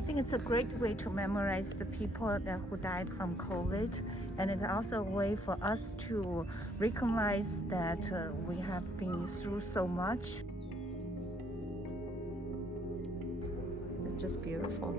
I think it's a great way to memorize the people who died from COVID, and it's also a way for us to recognize that we have been through so much. It's just beautiful.